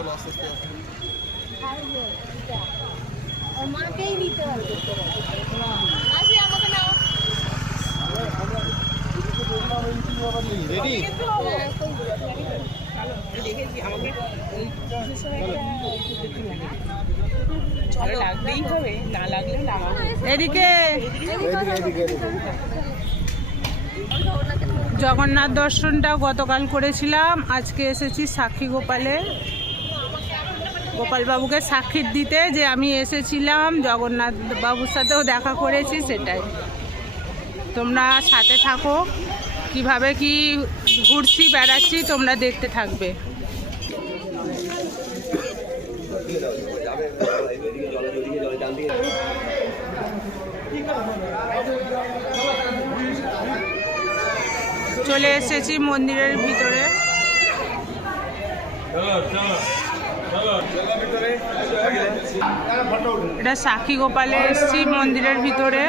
চলো আস্তে আস্তে মাকেই নিতে হবে। রেডি লাগলেই হবে, না লাগলে লাগাবো। এদিকে জগন্নাথ দর্শনটাও গতকাল করেছিলাম, আজকে এসেছি সাক্ষী গোপালে, গোপাল বাবুকে সাক্ষী দিতে যে আমি এসেছিলাম, জগন্নাথ বাবুর সাথেও দেখা করেছি। সেটাই, তোমরা সাথে থাকো, কিভাবে কি ঘুরছি বেড়াচ্ছি তোমরা দেখতে থাকবে। চলে এসেছি মন্দিরের ভিতরে। এটা সাক্ষী গোপালে এসেছি মন্দিরের ভিতরে।